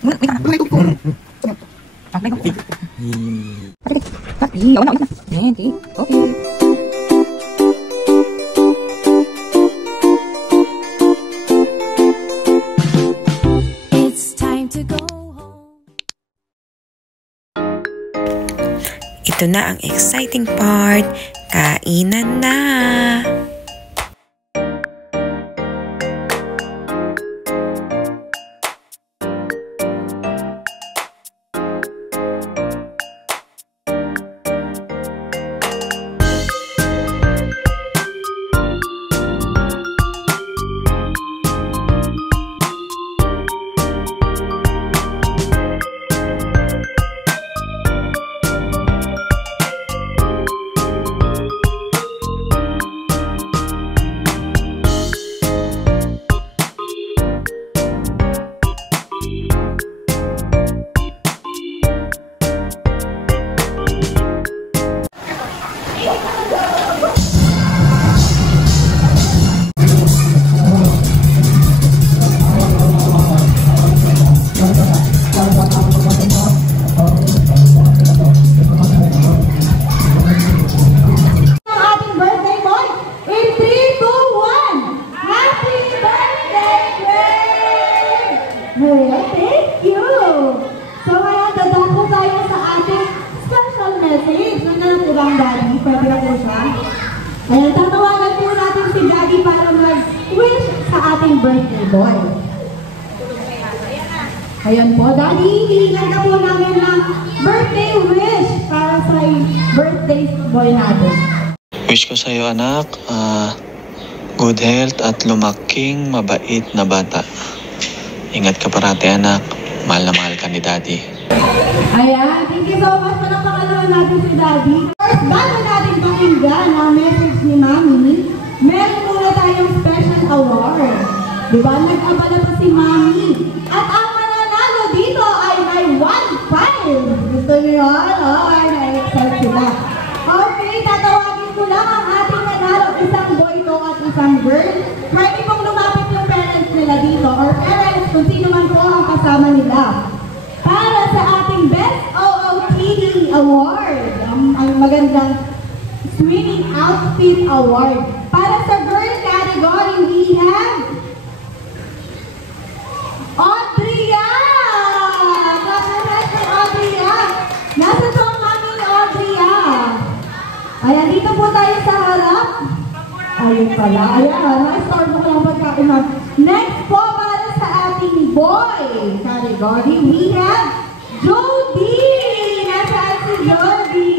It's time to go home. Ito na ang exciting part. Kainan na! Thank you! So ngayon, dadako tayo sa ating special message. Ano po bang Daddy? Pwede na po siya? Ayan, tatawagan po natin si Daddy para mag-wish sa ating birthday boy. Ayan po, Daddy, hihingan na po namin ng birthday wish para sa birthday boy natin. Wish ko sa'yo, anak, good health at lumaking mabait na bata. Ingat ka parati, anak. Mahal na mahal ka ni Daddy. Ayan, thank you so much. Manapakalaman natin si Daddy. First, bago natin pakinggan ang message ni Mami, meron muna tayong special award. Diba? Nag-abala pa si Mami. At ang mananalo dito ay may 1-5. Gusto niyo yun? Oh, ay na-excite sila. Okay, tatawagin ko lang ang ating nanalo. Isang boy to at isang girl. Pwede pong lumapit yung parents nila dito or parents kung sino man po ang kasama nila. Para sa ating Best OOTD Award, ang magandang swimming outfit award. Para sa girl category, we have Audria! Congratulations, Audria! Nasa to ang mami ni Audria. Ayan, dito po tayo sa harap. Ayun pala. Ayan, na-store mo ko lang pagkainan. Next po, para sa ating boy category, we have Jody! Nasaan si Jody?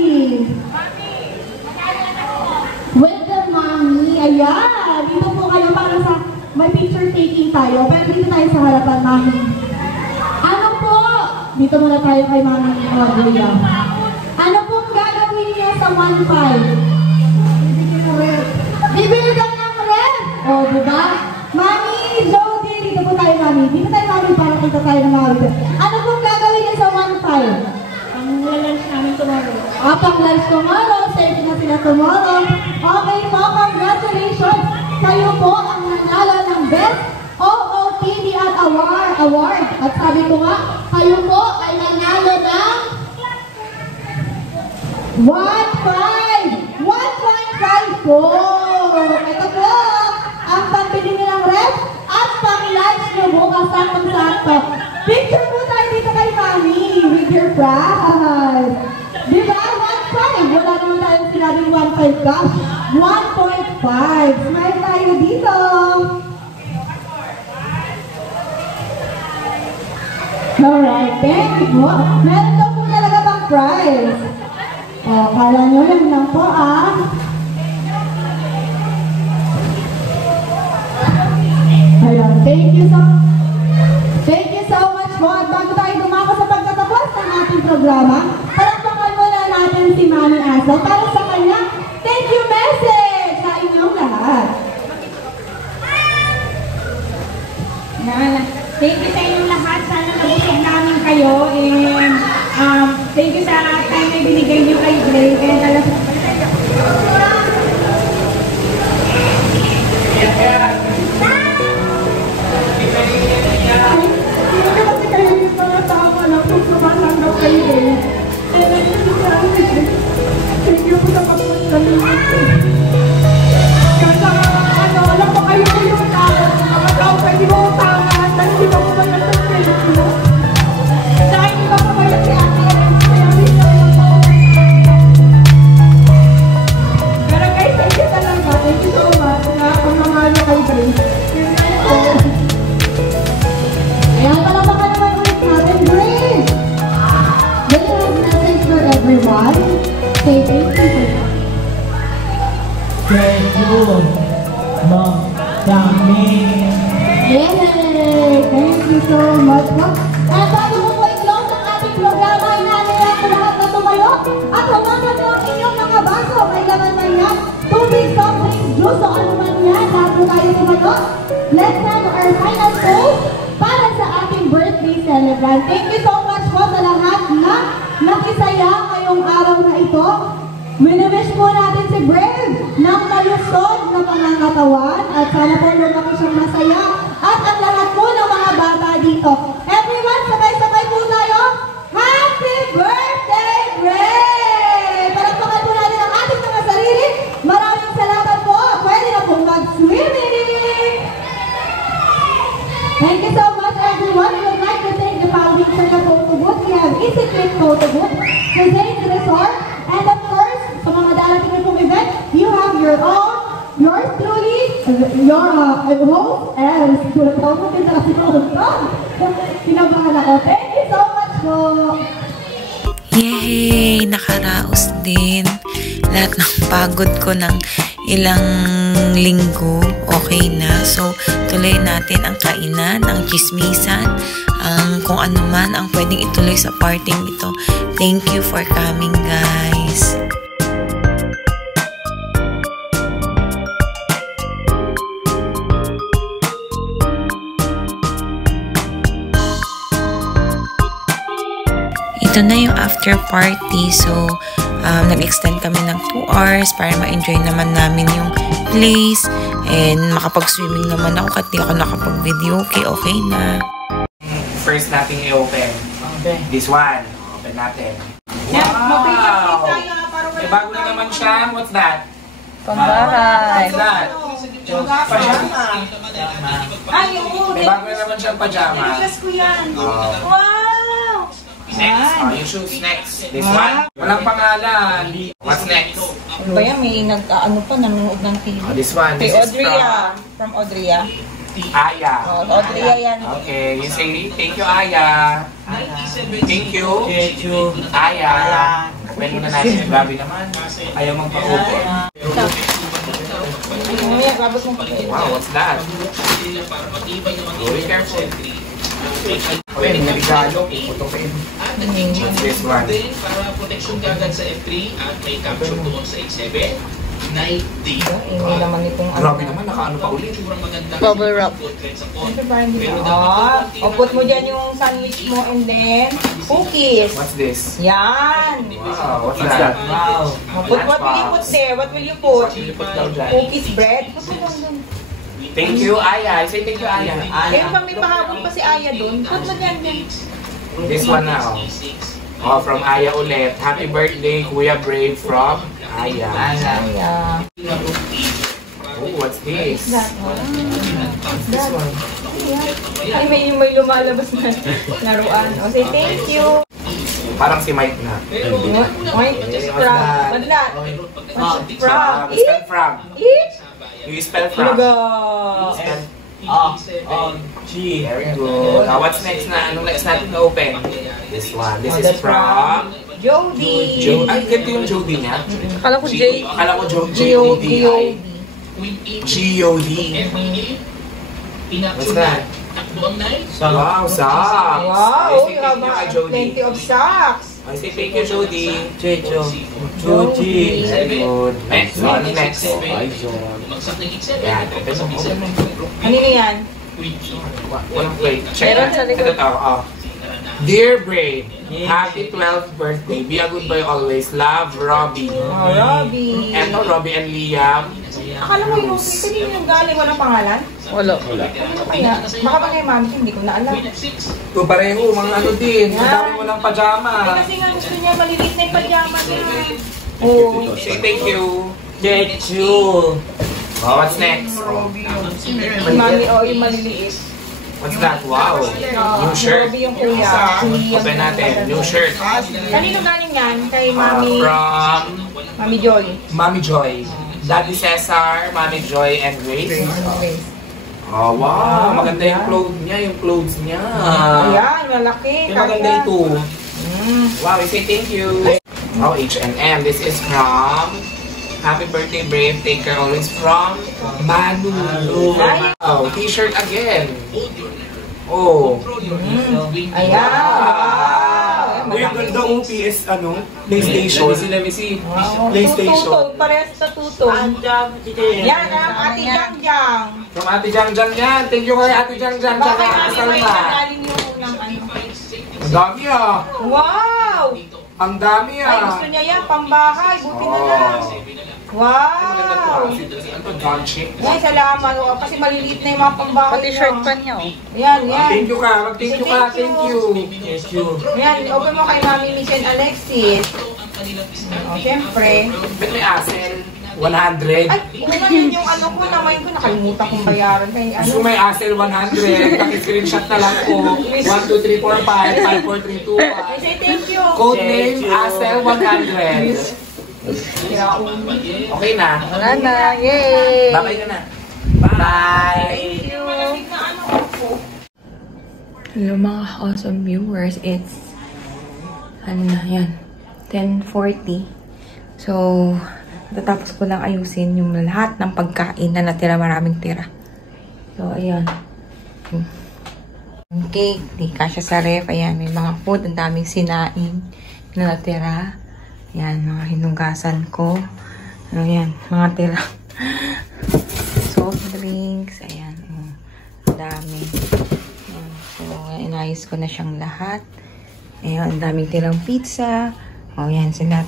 With the mommy. Ayan, dito po kayo para sa may picture taking tayo. Pero dito tayo sa harapan, mami. Ano po? Dito muna tayo kay mami Audria. Ano pong gagawin niya sa 1-5? Bibili ka ng ref! O, diba? Mami, Jody, dito po tayo, mami. Dito tayo, mami, para kita tayo ng mga ref. Ano pong gagawin niya sa 1-5? Ang lunch namin tomorrow. Pang lunch tomorrow. Safe na sila tomorrow. Okay po, congratulations. Kayo po ang nanalo ng Best OOTD at Award. At sabi ko nga, kayo po ay nanalo ng 1-5! 1.5 po! Ito po, ang pambili nilang ref at pang-lunch nyo bukas ang sakto. Picture po tayo dito kay Mami with your prize. Diba? 1.5. Wala naman tayong sinabing 1.5 cash. 1.5. Smile tayo dito. Alright, thank you po. Meron daw po talaga bang prize. Kala nyo lang po Ayan, thank you so much po. At bago tayo dumako sa pagtatapos ng ating programa, palakpakan muna natin si Mami Aso para sa kanya thank you message sa inyong lahat. Thank you sa inyong lahat. Sana nabusog namin kayo. And thank you sa time na binigay niyo kay Gray. And alam sa Yay! Thank you so much po. At bago ko po i-close ang ating programa, inaalala ko lahat na tumayo at hawakan mo ang inyong mga baso. May laman man yan, tubig, soft drinks, juice, o ano man yan. Lahat po tayo tumayo. Let's have our final pose para sa ating birthday celebrant. Thank you so much po sa lahat na nakisaya ngayong araw na ito. Miniwish po natin si Brave ng malusog na pangangatawan at sana po lumaki siyang masaya at ang lahat po ng mga bata dito. Everyone, sabay-sabay po tayo. Happy birthday, Brave! Palakpakan po natin ang ating mga sarili. Maraming salamat po. Pwede na pong mag-swimming! Thank you so much, everyone. We would like to thank the foundation of Photo Booth. We have Easy Click Photo Booth, Jose Resort, and of course, sa mga darating na pong event, you have your own, yours truly, your host, and sulat ko mo din na kasi kinabahan ako. Thank you so much po. Yay! Nakaraos din. Lahat ng pagod ko ng ilang linggo, okay na. So, tuloy natin ang kainan, ang chismisan, ang kung ano man ang pwedeng ituloy sa parting ito. Thank you for coming, guys. Ito na yung after party. So, nag-extend kami ng 2 hours para ma-enjoy naman namin yung place. And makapag-swimming naman ako kahit di ako nakapag-video. Okay na. First natin i-open. Okay. This one. Open natin. Wow! May bago na naman siya. What's that? Pambahay. What's that? Pajama. Ay, oo. May bago na naman siyang pajama. Niligas ko yan. Oh. Wow! Next. Oh, yung shoes next. This one. Walang pangalan. What's next? Ano ba yan? May nag-ano pa, nanonood ng TV. Oh, this one. Kay This is Audrey. From Audrey. Aya. Oh, Audrey yan. Okay, you say thank you, Aya. Thank you. Aya. Open muna natin. Grabe naman. Ayaw magpa-open. Ay, gabot mong pagkain. Wow, what's that? Very careful. Okay, nagregalo. Photopen. What's this one? Para protection kagad sa F3 at may capture doon sa X7. Night day. Email naman itong Grabe naman, nakaano pa ulit. Bubble wrap. O, put mo dyan yung sandwich mo and then cookies. What's this? Yan. Wow, what's that? Wow. Put what will you put there? What will you put? What will you put down dyan? Cookies, bread? Put mo lang dun. Thank you, Aya. I say thank you, Aya. Eh, pag may pahabol pa si Aya dun, put mo dyan din. This one now. Oh, from Aya ulit. Happy birthday, Kuya Brave from Aya. Aya. Oh, what's this? This one. Ay, may lumalabas na laruan. O, say thank you. Parang si Mike na. Oy, frog. Badlat. Frog. Spell frog. Eat. You spell frog. Talaga. G. Very good. What's next na? Anong next natin na open? This one. This is from Jody. Ay, ganito yung Jody niya. Akala ko J. Akala ko J-O-D. G-O-D. What's that? Wow, socks. Wow, I say you thank have you kay Jody. plenty of socks. I say thank you, Jody. Jody. Very good. Next one, next. Yan, open mo. Kanino yan? Walang plate. Check. Meron sa likod. Ito to, oh. Dear Brave, happy 12th birthday. Be a good boy always. Love, Robbie. Oh, Robbie. Eto, Robbie and Liam. Akala ko yung pwede yung galing, walang pangalan? Wala. Ano kaya? Baka ba kay mami, hindi ko na alam. Ito pareho, mga ano din. Ang dami mo ng pajama. Kasi nga gusto niya maliliit na yung pajama niya. Oh. Say thank you. Thank you. Oh, what's next? Oh. Yung mami, yung maliliit. What's that? Wow. New shirt. Yung kuya. Open natin. New shirt. Kanino galing yan? Kay mami? From Mami Joy. Mami Joy. Daddy Cesar, Mami Joy, and Grace. Oh, wow. Maganda yung clothes niya. Yung clothes niya. Ayan, malaki. Yung maganda ito. Wow, I say thank you. Oh, H&M. This is from Happy birthday, Brave. Take care always from Manu. Wow, t-shirt again. Oh. Ayan. Uy, ang ganda ng PS, PlayStation. Let me see. PlayStation. Tutog, parehas sa tutog. Yan ang Ate Jangjang. From Ate Jangjang yan. Thank you kay Ate Jangjang. Bakit Tsaka Ate may Salma. nagaling yung unang ano? Ang dami ah. Wow! Ang dami Ay, ah. gusto niya yan, pambahay. Buti na lang. Wow! Ay, salamat. Oh, kasi maliliit na yung mga pambahay. Pati shirt pa niya, oh. Yan, yan. Thank you ka. Thank you ka. Thank you. Thank you. Yan, open mo kay Mami Miss and Alexis. O, syempre. Ba't may asel? 100. Ay, una yun yung ano ko, naman ko, nakalimutan kong bayaran. Kaya ano? Gusto may asel 100. Paki-screenshot na lang po. 1, 2, 3, 4, 5, 5, 4, 3, 2, 1. I say thank you. Code name asel 100. Okay na. Wala na. Yay! Bye-bye ka na. Bye! Thank you. Hello mga awesome viewers. It's, ano na, yan. 10:40. So, tatapos ko lang ayusin yung lahat ng pagkain na natira, maraming tira. So, ayan. Yung cake, di kasya sa ref. Ayan, may mga food. Ang daming sinain na natira. Ayan, mga hinugasan ko. Ano yan, mga tira. Soft drinks. Ayan, ang dami. Ayan, so, inayos ko na siyang lahat. Ayan, ang daming tirang pizza. O, yan, sila,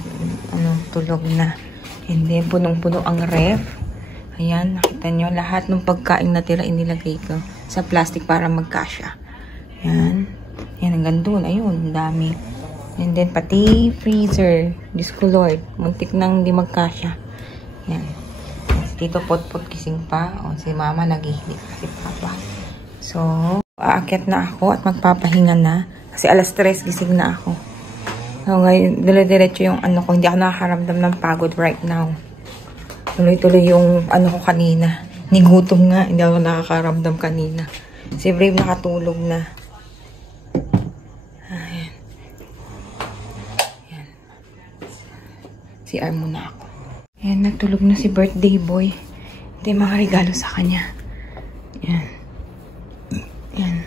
tulog na. And then, punong-puno ang ref. Ayan, nakita nyo, lahat ng pagkain na tira inilagay ko sa plastic para magkasya. Ayan. Ayan, hanggang doon. Ayun, ang dami. And then, pati freezer. Diyos ko Lord, muntik nang di magkasya. Ayan. Si Tito Potpot kising pa. O, si Mama naghihilig pa si Papa. So, aakyat na ako at magpapahinga na. Kasi alas 3 gising na ako. So, ngayon, dire-diretso yung ano ko. Hindi ako nakakaramdam ng pagod right now. Tuloy-tuloy yung ano ko kanina. Nigutom nga. Hindi ako nakakaramdam kanina. Si Brave nakatulog na. Ayan. Ayan. CR muna ako. Ayan, natulog na si birthday boy. Ito yung mga regalo sa kanya. Ayan. Ayan.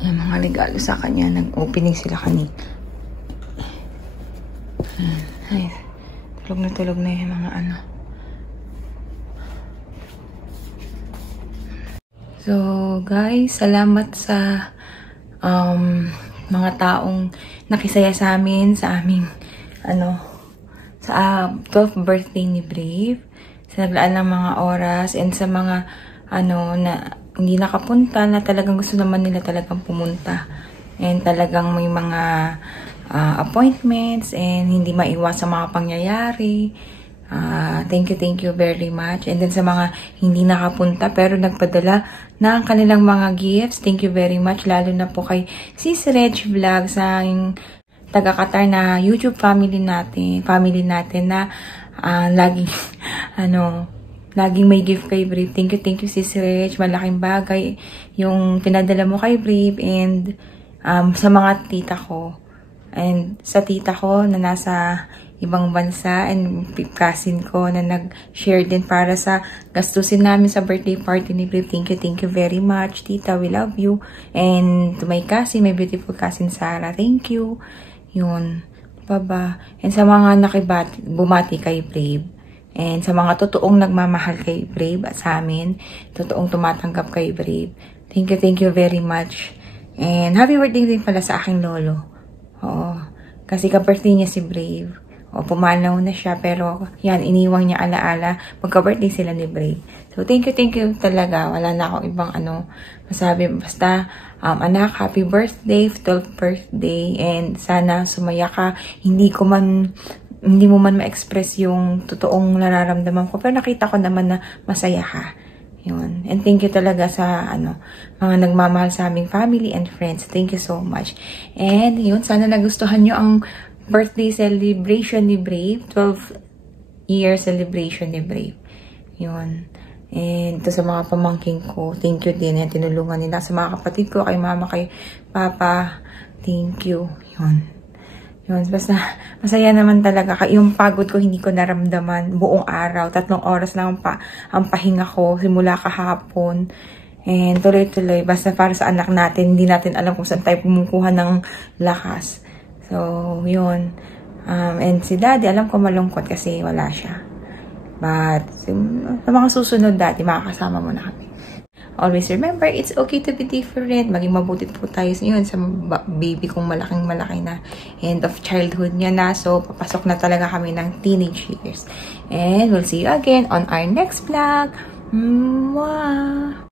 Ayan, mga regalo sa kanya. Nag-opening sila kanina. Ay, tulog na yung mga ano. So, guys, salamat sa mga taong nakisaya sa amin, sa aming, sa 12th birthday ni Brave. Sa naglaan ng mga oras and sa mga, na hindi nakapunta na talagang gusto naman nila talagang pumunta. And talagang may mga appointments and hindi maiwas sa mga pangyayari. Thank you very much. And then sa mga hindi nakapunta pero nagpadala ng kanilang mga gifts, thank you very much. Lalo na po kay Sis Reg Vlog sa taga-Qatar na YouTube family natin na laging laging may gift kay Brave. Thank you Sis Reg. Malaking bagay yung pinadala mo kay Brave and sa mga tita ko. And sa tita ko na nasa ibang bansa and cousin ko na nag-share din para sa gastusin namin sa birthday party ni Brave. Thank you very much, tita. We love you. And to my cousin, my beautiful cousin Sarah, thank you. Yun. Baba. And sa mga bumati kay Brave. And sa mga totoong nagmamahal kay Brave at sa amin, totoong tumatanggap kay Brave. Thank you very much. And happy birthday din pala sa aking lolo. Oo. Kasi ka-birthday niya si Brave. O, pumanaw na siya. Pero, yan, iniwang niya alaala. Magka-birthday sila ni Brave. So, thank you talaga. Wala na akong ibang masabi. Basta, anak, happy birthday, 12th birthday. And sana sumaya ka. Hindi mo man ma-express yung totoong nararamdaman ko. Pero nakita ko naman na masaya ka. Yun. And thank you talaga sa mga nagmamahal sa aming family and friends. Thank you so much. And yun, sana nagustuhan nyo ang birthday celebration ni Brave. 12 year celebration ni Brave. Yun. And ito sa mga pamangking ko, thank you din. Yan, tinulungan nila. Sa mga kapatid ko, kay mama, kay papa, thank you. Yun. Yun, basta masaya naman talaga. Yung pagod ko hindi ko naramdaman buong araw. 3 oras lang ang pahinga ko simula kahapon. And tuloy-tuloy, basta para sa anak natin, hindi natin alam kung saan tayo kumukuha ng lakas. So, yun. And si Daddy, alam ko malungkot kasi wala siya. But, sa mga susunod dati, makakasama mo na kami. Always remember, it's okay to be different. Maging mabuti po tayo yun sa baby kong malaking-malaki na. End of childhood niya na. So, papasok na talaga kami ng teenage years. And we'll see you again on our next vlog. Mwah!